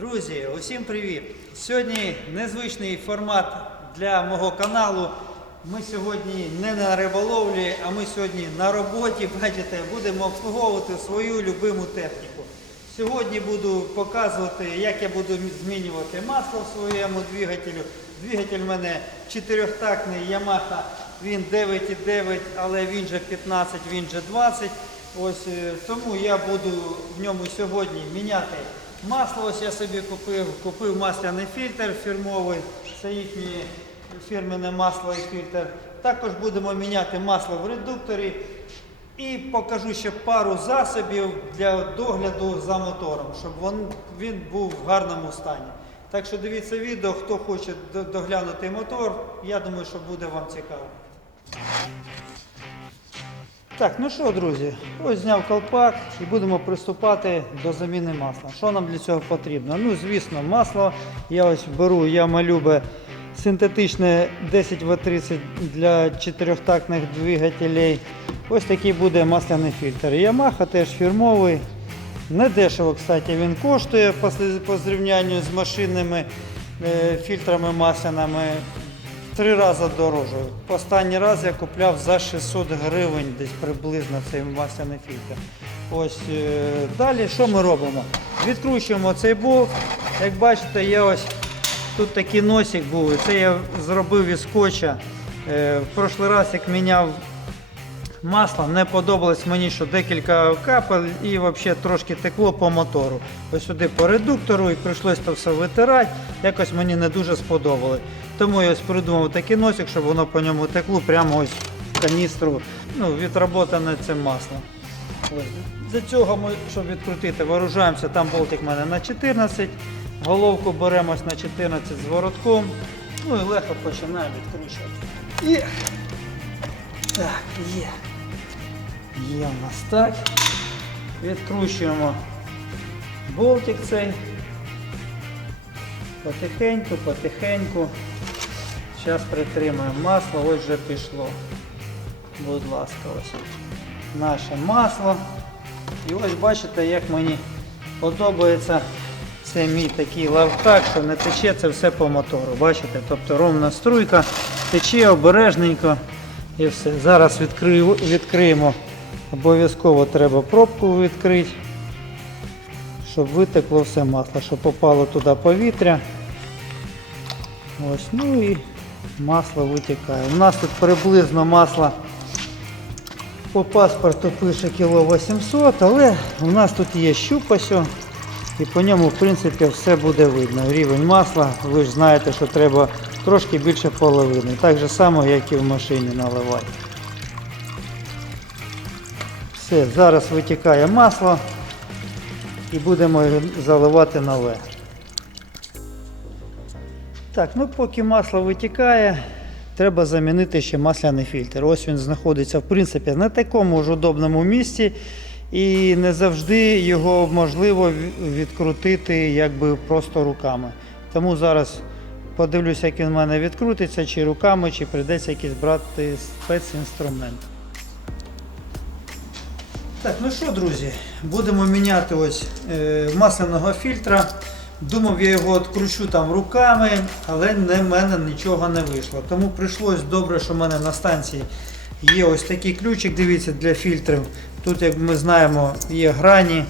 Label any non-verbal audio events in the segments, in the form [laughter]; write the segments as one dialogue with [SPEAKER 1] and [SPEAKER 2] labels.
[SPEAKER 1] Друзі, усім привіт! Сьогодні незвичний формат для мого каналу. Ми сьогодні не на риболовлі, а ми сьогодні на роботі. Бачите, будемо обслуговувати свою любиму техніку. Сьогодні буду показувати, як я буду змінювати масло в своєму двигателю. Двигатель в мене чотирьохтактний Yamaha, він 9,9, але він же 15, він же 20. Ось е, тому я буду в ньому сьогодні міняти масло. Ось я собі купив, купив масляний фільтр фірмовий, це їхнє фірменне масло і фільтр. Також будемо міняти масло в редукторі. І покажу ще пару засобів для догляду за мотором, щоб він, був в гарному стані. Так що дивіться відео, хто хоче доглянути мотор, я думаю, що буде вам цікаво. Так, ну що, друзі, ось зняв колпак і будемо приступати до заміни масла. Що нам для цього потрібно? Ну, звісно, масло. Я ось беру, я малюбе синтетичне 10В30 для чотирьохтактних двигателей. Ось такий буде масляний фільтр. Yamaha теж фірмовий. Не дешево, кстати, він коштує по, зрівнянню з машинними е, фільтрами масляними три рази дорожче. Останній раз я купляв за 600 гривень десь приблизно цей масляний фільтр. Ось е, далі що ми робимо? Відкручуємо цей болт. Як бачите, є ось тут такий носик був. Це я зробив із скотча. Е, в прошлий раз як міняв масло, не подобалось мені, що декілька капель і взагалі трошки текло по мотору. Ось сюди по редуктору і прийшлося це все витирати. Якось мені не дуже сподобалось. Тому я ось придумав такий носик, щоб воно по ньому текло прямо ось в каністру, ну, відработане цим маслом. Ось. Для цього ми, щоб відкрутити, вооружаємося, там болтик в мене на 14, головку беремось на 14 з воротком. Ну і легко починаємо відкручувати. І так, є. Є у нас так. Відкручуємо болтик цей. Потихеньку, потихеньку. Зараз притримаємо масло, ось вже пішло. Будь ласка, ось наше масло. І ось бачите, як мені подобається це мій такий лавхак, що не тече це все по мотору. Бачите? Тобто ровна струйка, тече обережненько і все. Зараз відкрию, відкриємо. Обов'язково треба пробку відкрити, щоб витекло все масло, щоб попало туди повітря. Ось, ну і масло витікає. У нас тут приблизно масло по паспорту пише кіло 800, але у нас тут є щупасю і по ньому в принципі все буде видно. Рівень масла, ви ж знаєте, що треба трошки більше половини. Так же само, як і в машині наливати. Все, зараз витікає масло і будемо його заливати нове. Так, ну поки масло витікає, треба замінити ще масляний фільтр. Ось він знаходиться в принципі на такому ж удобному місці. І не завжди його можливо відкрутити якби просто руками. Тому зараз подивлюся, як він в мене відкрутиться, чи руками, чи прийдеться якийсь брати спецінструмент. Так, ну що, друзі, будемо міняти ось е, масляного фільтра. Думав, я його відкручу там руками, але в мене нічого не вийшло. Тому прийшлось добре, що в мене на станції є ось такий ключик, дивіться, для фільтрів. Тут, як ми знаємо, є грані,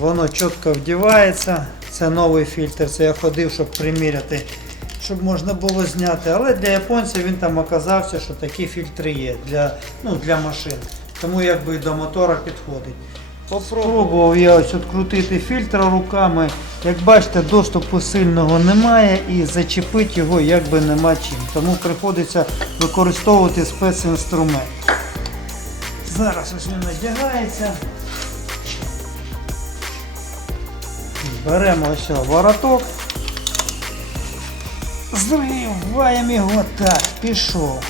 [SPEAKER 1] воно чітко вдівається. Це новий фільтр, це я ходив, щоб приміряти, щоб можна було зняти. Але для японців він там оказався, що такі фільтри є для, ну, для машин. Тому якби до мотора підходить. Попробував я ось відкрутити фільтр руками. Як бачите, доступу сильного немає і зачепити його якби нема чим. Тому приходиться використовувати спецінструмент. Зараз ось він надягається. Беремо ось вороток. Зриваємо його так, пішов.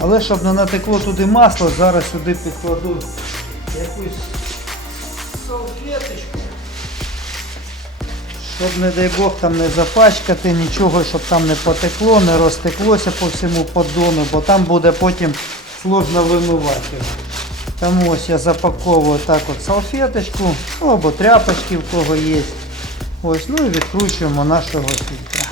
[SPEAKER 1] Але щоб не натекло туди масло, зараз сюди підкладу якусь салфеточку. Щоб, не дай Бог, там не запачкати нічого, щоб там не потекло, не розтеклося по всьому поддону, бо там буде потім сложно вимивати. Тому ось я запаковую так от салфеточку, ну, або тряпочки в кого є. Ось, ну і відкручуємо нашого фільтра.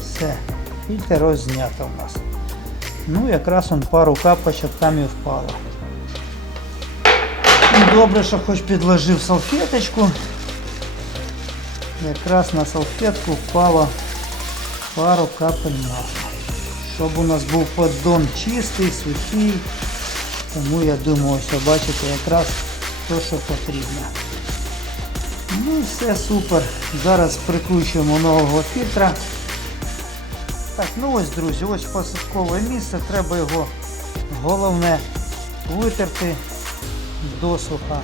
[SPEAKER 1] Все, фільтр ось знято в нас. Ну, якраз он пару капочок там і впало. Ну, Добре, що хоч підложив салфеточку. Якраз на салфетку впало пару капель масла. Щоб у нас був поддон чистий, сухий. Тому я думаю, ось бачите, якраз то, що потрібно. Ну і все супер. Зараз прикручуємо нового фільтра. Так, ну ось, друзі, ось посадкове місце, треба його головне витерти досуха.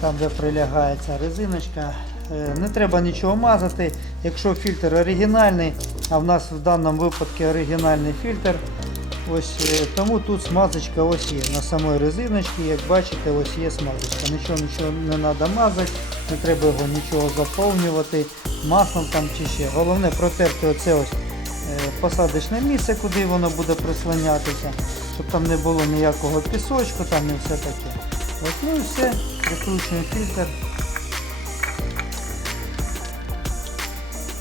[SPEAKER 1] Там, де прилягає ця резиночка. Е, Не треба нічого мазати. Якщо фільтр оригінальний, а в нас в даному випадку оригінальний фільтр, ось е, тому тут смазочка ось є. На самій резиночці, як бачите, ось є смазочка. Нічого нічого не треба мазати, не треба його нічого заповнювати маслом там чи ще. Головне протерти оце ось е, посадочне місце, куди воно буде прислонятися, щоб там не було ніякого пісочку, там і все таке. Ось, ну і все, прикручуємо фільтр.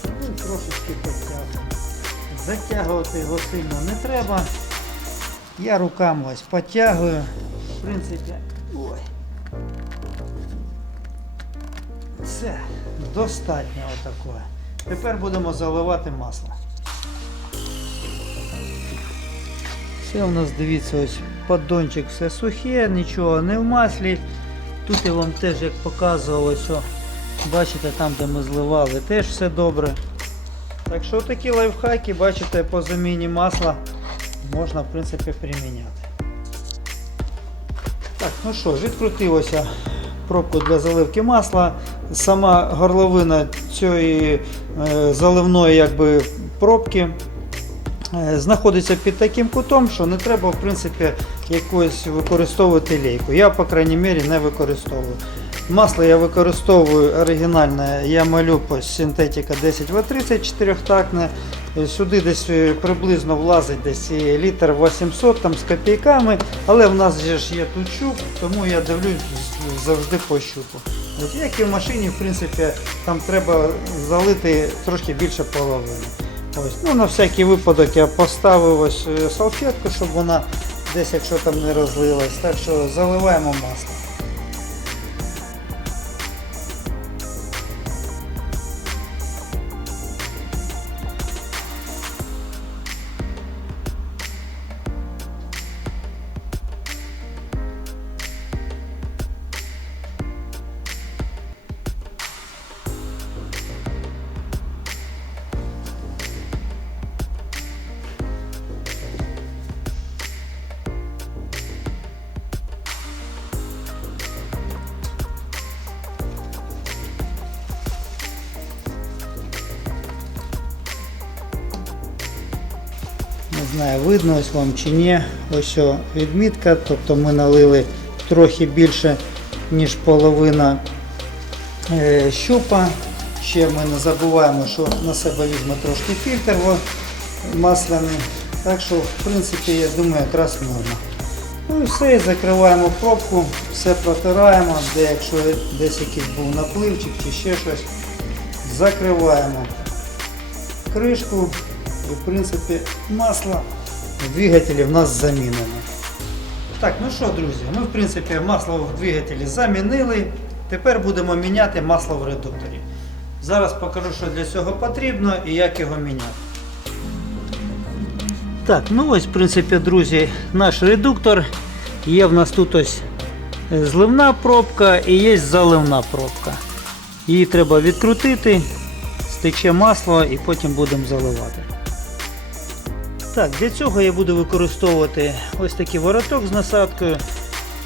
[SPEAKER 1] Ну і трошечки підтягуємо. Затягувати його сильно не треба. Я руками ось потягую. В принципі, ой. Все, достатньо отакого. Тепер будемо заливати масло. Все у нас, дивіться, ось поддончик все сухе, нічого не в маслі. Тут я вам теж як показував, що бачите, там де ми зливали, теж все добре. Так що такі лайфхаки, бачите, по заміні масла можна в принципі приміняти. Так, ну що, відкрутилося пробку для заливки масла. Сама горловина цієї е, заливної якби, пробки е, знаходиться під таким кутом, що не треба в принципі якось використовувати лейку. Я, по крайній мірі, не використовую. Масло я використовую оригінальне Ямалюпо синтетика 10В30 чотирьохтактне. Е, Сюди десь е, приблизно влазить десь літр 800 там, з копійками, але в нас же ж є тут щуп, тому я дивлюсь завжди по щупу. От як і в машині, в принципі, там треба залити трошки більше половини. Ось. Ну, на всякий випадок я поставив ось е, салфетку, щоб вона десь, якщо там не розлилась. Так що заливаємо масло. Видно ось вам чи ні. Ось відмітка, тобто ми налили трохи більше, ніж половина е, щупа. Ще ми не забуваємо, що на себе візьме трошки фільтр масляний. Так що, в принципі, я думаю, якраз норма. Ну і все, закриваємо пробку, все протираємо, де якщо десь якийсь був напливчик чи ще щось, закриваємо кришку і в принципі масло двигателі в нас замінено. Так, ну що, друзі, ми в принципі масло в двигателі замінили. Тепер будемо міняти масло в редукторі. Зараз покажу, що для цього потрібно і як його міняти. Так, ну ось, в принципі, друзі, наш редуктор. Є в нас тут ось е, зливна пробка і є заливна пробка. Її треба відкрутити, стече масло і потім будемо заливати. Так, для цього я буду використовувати ось такий вороток з насадкою.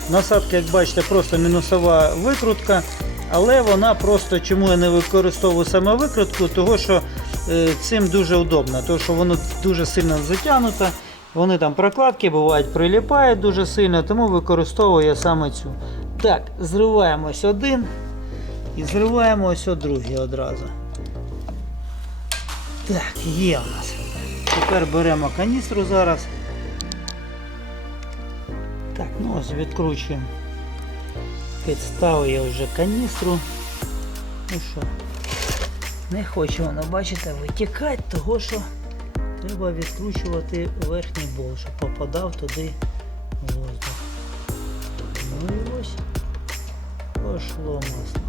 [SPEAKER 1] Насадка, як бачите, просто мінусова викрутка, але вона просто чому я не використовую саме викрутку, того що е, цим дуже удобно, тому що воно дуже сильно затягнуто. Вони там прокладки бувають приліпають дуже сильно, тому використовую я саме цю. Так, зриваємо ось один і зриваємо ось другий одразу. Так, є у нас. Тепер беремо каністру зараз. Так, ну ось відкручуємо. Підставив я вже каністру. Ну що, не хоче воно, бачите, витікати, того що треба відкручувати верхній болт, щоб попадав туди воздух. Ну і ось пошло масло.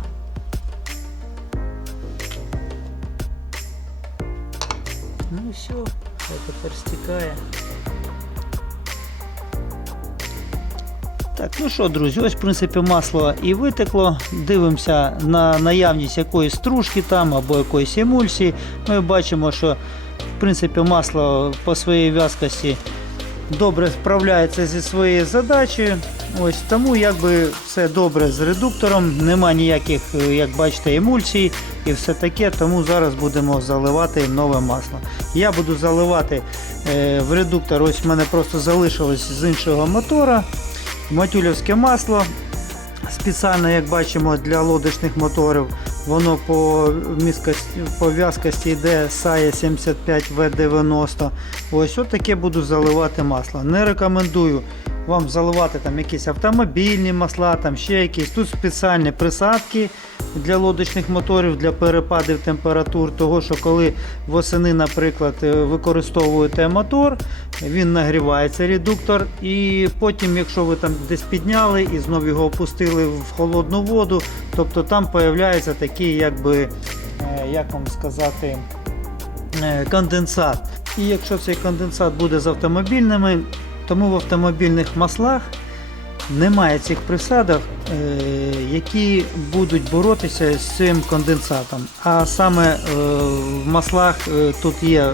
[SPEAKER 1] Ну все, хай тепер стікає. Так, ну що, друзі, ось в принципі масло і витекло. Дивимося на наявність якоїсь стружки там або якоїсь емульсії. Ми бачимо, що в принципі масло по своїй в'язкості добре справляється зі своєю задачею. Ось тому якби все добре з редуктором, нема ніяких, як бачите, емульсій і все таке, тому зараз будемо заливати нове масло. Я буду заливати е, в редуктор, ось в мене просто залишилось з іншого мотора. Матюлівське масло. Спеціально, як бачимо, для лодочних моторів. Воно по, по в'язкості йде SAE 75 V90. Ось отаке буду заливати масло. Не рекомендую вам заливати там якісь автомобільні масла, там ще якісь. Тут спеціальні присадки для лодочних моторів, для перепадів температур. Того, що коли восени, наприклад, е, використовуєте мотор, він нагрівається редуктор, і потім, якщо ви там десь підняли і знов його опустили в холодну воду, тобто там появляється такий, якби, е, як вам сказати, е, конденсат. І якщо цей конденсат буде з автомобільними, тому в автомобільних маслах немає цих присадок, е, які будуть боротися з цим конденсатом. А саме е, в маслах е, тут є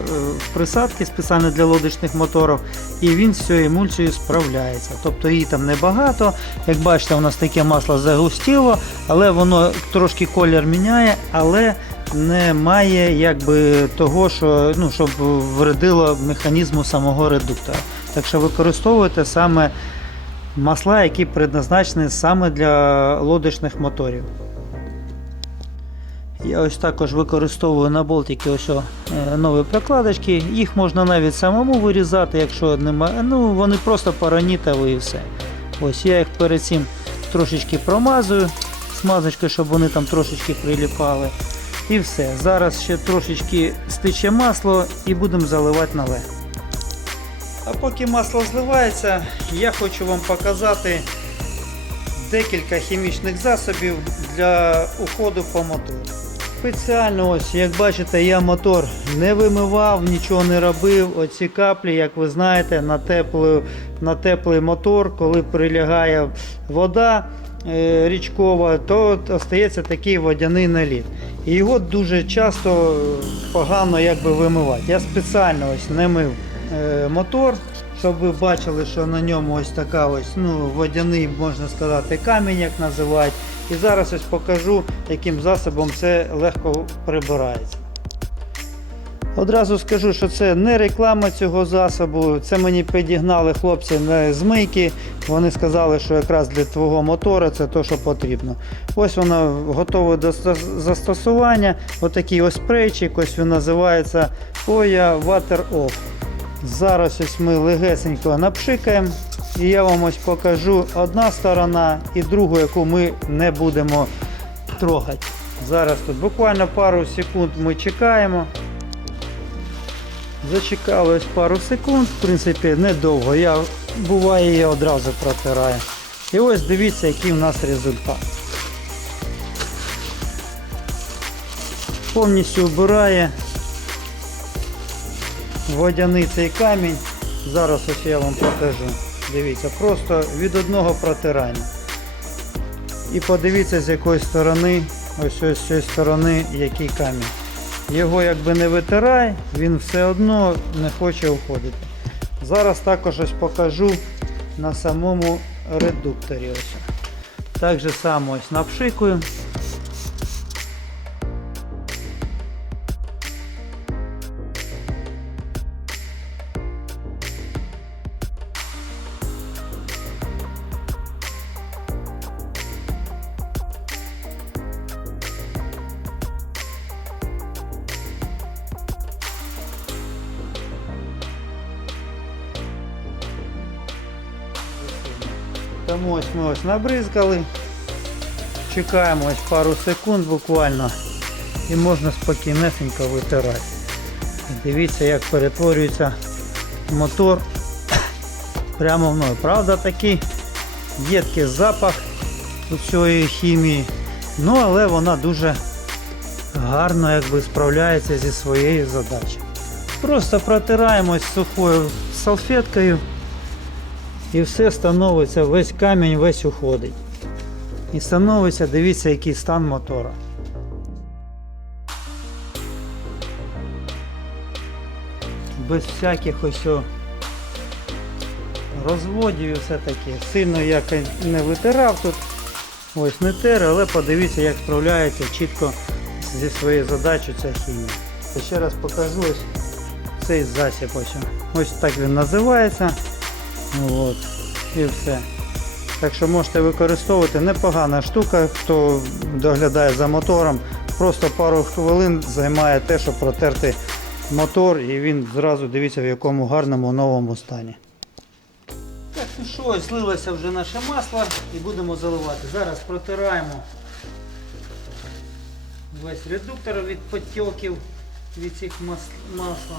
[SPEAKER 1] присадки спеціально для лодочних моторів, і він з цією емульсією справляється. Тобто її там небагато. Як бачите, у нас таке масло загустіло, але воно трошки колір міняє, але немає якби того, що ну, щоб вредило механізму самого редуктора. Так що використовуйте саме масла, які предназначені саме для лодочних моторів. Я ось також використовую на болтики ось о, е, нові прокладочки. Їх можна навіть самому вирізати, якщо немає. Ну, вони просто паранітові і все. Ось я їх перед цим трошечки промазую смазочкою, щоб вони там трошечки приліпали. І все. Зараз ще трошечки стиче масло і будемо заливати нове. А поки масло зливається, я хочу вам показати декілька хімічних засобів для уходу по мотору. Спеціально ось, як бачите, я мотор не вимивав, нічого не робив. Оці каплі, як ви знаєте, на теплий, на теплий мотор, коли прилягає вода е, річкова, то остається такий водяний наліт. І його дуже часто погано якби вимивати. Я спеціально ось не мив мотор, щоб ви бачили, що на ньому ось така ось ну, водяний, можна сказати, камінь, як називають. І зараз ось покажу, яким засобом це легко прибирається. Одразу скажу, що це не реклама цього засобу. Це мені підігнали хлопці на змийки. Вони сказали, що якраз для твого мотора це те, що потрібно. Ось воно готове до застосування. Отакий ось спрейчик, ось він називається Oya Water Off. Зараз ось ми легесенько напшикаємо. І я вам ось покажу одна сторона і другу, яку ми не будемо трогати. Зараз тут буквально пару секунд ми чекаємо. Зачекали ось пару секунд, в принципі, недовго. Я буває її одразу протираю. І ось дивіться, який у нас результат. Повністю вбирає водяний цей камінь. Зараз ось я вам покажу. Дивіться, просто від одного протирання. І подивіться з якої сторони, ось ось з цієї сторони, який камінь. Його якби не витирай, він все одно не хоче уходити. Зараз також ось покажу на самому редукторі. Ось. Так же само ось напшикую. Тому ось ми ось набризкали. Чекаємо ось пару секунд буквально і можна спокійнесенько витирати. Дивіться, як перетворюється мотор [coughs] прямо мною. Правда, такий єдкий запах у цієї хімії, ну але вона дуже гарно якби справляється зі своєю задачею. Просто протираємось сухою салфеткою і все становиться, весь камінь весь уходить. І становиться, дивіться, який стан мотора. Без всяких ось розводів і все таке. Сильно я не витирав тут. Ось не тер, але подивіться, як справляється чітко зі своєю задачею ця хімія. Ще раз покажу ось цей засіб. Ось, ось так він називається. От. І все. Так що можете використовувати непогана штука, хто доглядає за мотором. Просто пару хвилин займає те, щоб протерти мотор, і він зразу дивіться в якому гарному новому стані. Так, ну що, злилося вже наше масло і будемо заливати. Зараз протираємо весь редуктор від потьоків від цих мас- масла.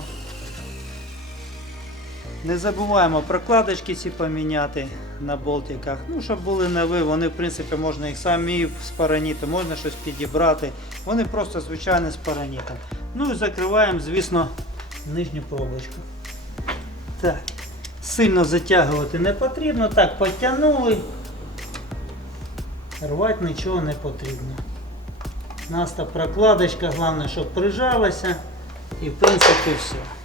[SPEAKER 1] Не забуваємо прокладочки ці поміняти на болтиках. Ну, щоб були нові, вони в принципі можна їх самі спараніти, можна щось підібрати. Вони просто звичайно з. Ну і закриваємо, звісно, нижню пробочку. Так. Сильно затягувати не потрібно. Так, потягнули. Рвати нічого не потрібно. У нас та прокладочка, головне, щоб прижалася. І в принципі все.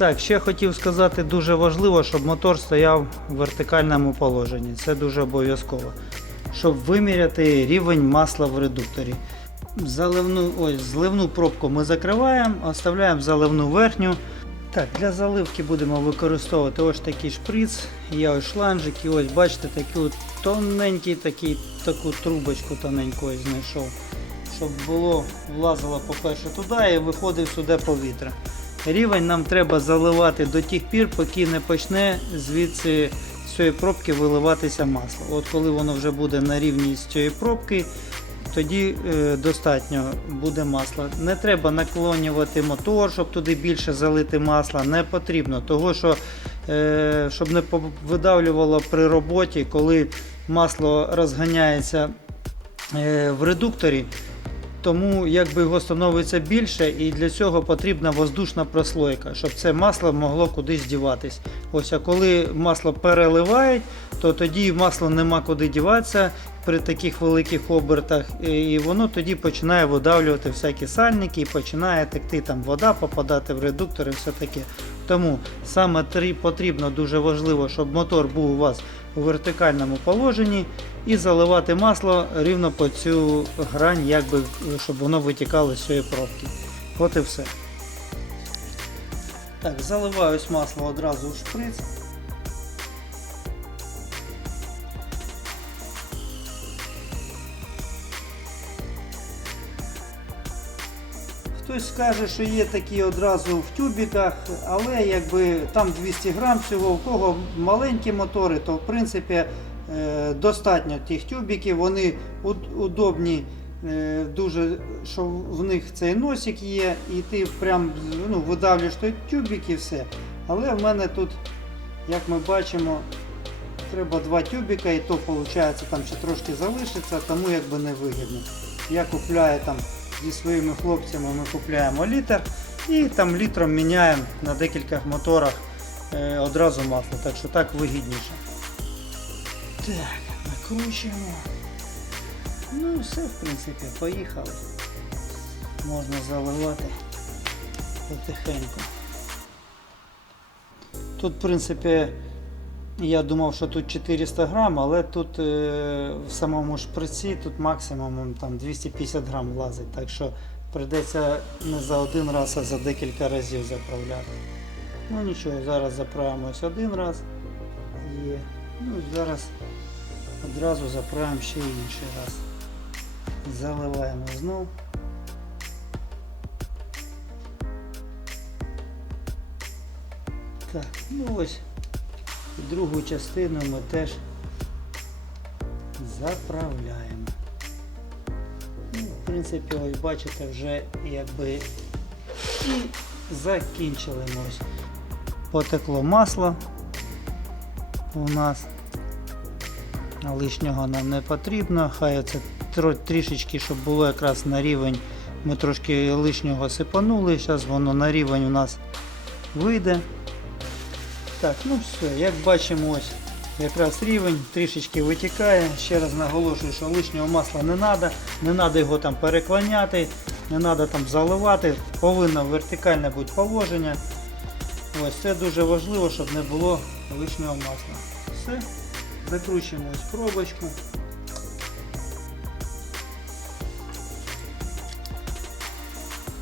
[SPEAKER 1] Так, ще хотів сказати, дуже важливо, щоб мотор стояв в вертикальному положенні. Це дуже обов'язково. Щоб виміряти рівень масла в редукторі. Заливну, ось, зливну пробку ми закриваємо, оставляємо заливну верхню. Так, для заливки будемо використовувати ось такий шприц. Є ось шланжик і ось бачите от тоненький такий, таку трубочку тоненьку ось знайшов. Щоб було, влазило по-перше туди і виходив сюди повітря. Рівень нам треба заливати до тих пір, поки не почне звідси з цієї пробки виливатися масло. От коли воно вже буде на рівні з цієї пробки, тоді е, достатньо буде масла. Не треба наклонювати мотор, щоб туди більше залити масла. Не потрібно, того що е, щоб не видавлювало при роботі, коли масло розганяється е, в редукторі. Тому якби його становиться більше, і для цього потрібна воздушна прослойка, щоб це масло могло кудись діватись. Ось а коли масло переливають, то тоді масло нема куди діватися при таких великих обертах, і воно тоді починає видавлювати всякі сальники і починає текти там вода, попадати в редуктор і все таке. Тому саме потрібно дуже важливо, щоб мотор був у вас у вертикальному положенні і заливати масло рівно по цю грань, якби, щоб воно витікало з цієї пробки. От і все. Так, заливаю масло одразу в шприц. Хтось скаже, що є такі одразу в тюбіках, але якби там 200 грам всього, у кого маленькі мотори, то в принципі е, достатньо тих тюбіків, вони удобні, е, дуже, що в них цей носик є, і ти прям ну, видавлюєш той тюбік і все. Але в мене тут, як ми бачимо, треба два тюбіка, і то виходить там ще трошки залишиться, тому якби не вигідно. Я купляю там зі своїми хлопцями, ми купляємо літр і там літром міняємо на декількох моторах е, одразу масло, так що так вигідніше. Так, накручуємо. Ну все, в принципі, поїхали. Можна заливати потихеньку. Тут, в принципі, я думав, що тут 400 грам, але тут е, в самому шприці тут максимум там 250 грам влазить. Так що прийдеться не за один раз, а за декілька разів заправляти. Ну нічого, зараз заправимось один раз. Є. Ну і зараз одразу заправимо ще інший раз. Заливаємо знов. Так, ну ось другу частину ми теж заправляємо. Ну, в принципі, ось бачите, вже якби і закінчили. Потекло масло у нас. Лишнього нам не потрібно. Хай це трішечки, щоб було якраз на рівень. Ми трошки лишнього сипанули. Зараз воно на рівень у нас вийде. Так, ну все, як бачимо, ось якраз рівень трішечки витікає. Ще раз наголошую, що лишнього масла не треба, не треба його там переклоняти, не треба там заливати, повинно вертикальне бути положення. Ось це дуже важливо, щоб не було лишнього масла. Все, закручуємо ось пробочку.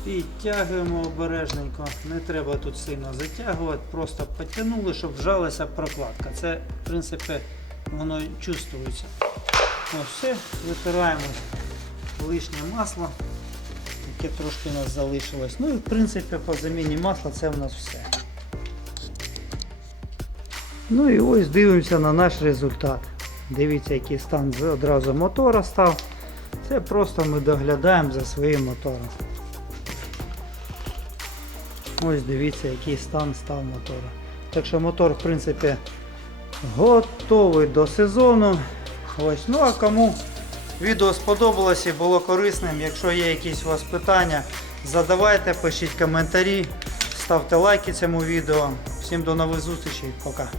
[SPEAKER 1] Підтягуємо обережненько, не треба тут сильно затягувати, просто підтягнули, щоб вжалася прокладка. Це, в принципі, воно чувствується. Ось все, витираємо лишнє масло, яке трошки у нас залишилось. Ну і в принципі по заміні масла це в нас все. Ну і ось дивимося на наш результат. Дивіться, який стан одразу мотора став. Це просто ми доглядаємо за своїм мотором. Ось дивіться, який стан став мотора. Так що мотор, в принципі, готовий до сезону. Ось, ну а кому відео сподобалось і було корисним, якщо є якісь у вас питання, задавайте, пишіть коментарі, ставте лайки цьому відео. Всім до нових зустрічей, пока.